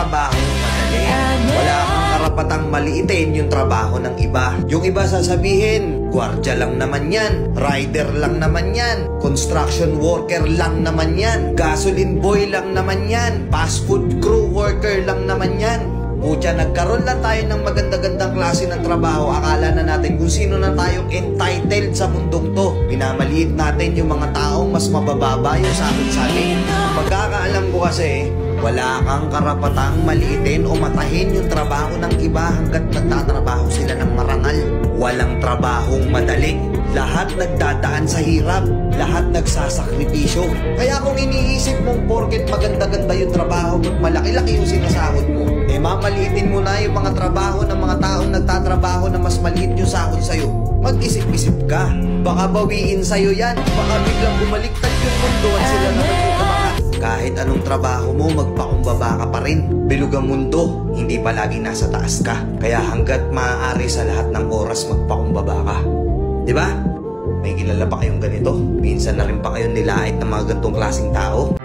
trabaho madali. Wala kang karapatang maliitin yung trabaho ng iba. Yung iba sasabihin, gwardiya lang naman yan, rider lang naman yan, construction worker lang naman yan, gasoline boy lang naman yan, fast food crew worker lang naman yan. Pucha, nagkaroon lang tayo ng maganda-gandang klase ng trabaho. Akala na natin kung sino na tayong entitled sa mundong to. Pinamaliit natin yung mga taong mas mabababa yung sa atin. Pagkakaalam ko kasi, wala kang karapatang maliitin o matahin yung trabaho ng iba hanggat nagtatrabaho sila ng marangal. Walang trabahong madali. Lahat nagdadaan sa hirap. Lahat nagsasakripisyo. Kaya kung iniisip mong porket maganda-ganda yung trabaho at malaki-laki yung sinasahod mo, mamaliitin mo na yung mga trabaho ng mga taong nagtatrabaho na mas maliit yung sahod sa'yo. Mag-isip-isip ka. Baka bawiin sa'yo yan. Baka biglang bumaliktad yung mundo at sila naman yung umangat. Kahit anong trabaho mo, magpakumbaba ka pa rin. Bilog ang mundo, hindi palagi nasa taas ka. Kaya hanggat maaari sa lahat ng oras, magpakumbaba ka. Diba? May kilala pa kayong ganito? Minsan na rin pa kayong nilait ng mga gantong klaseng tao?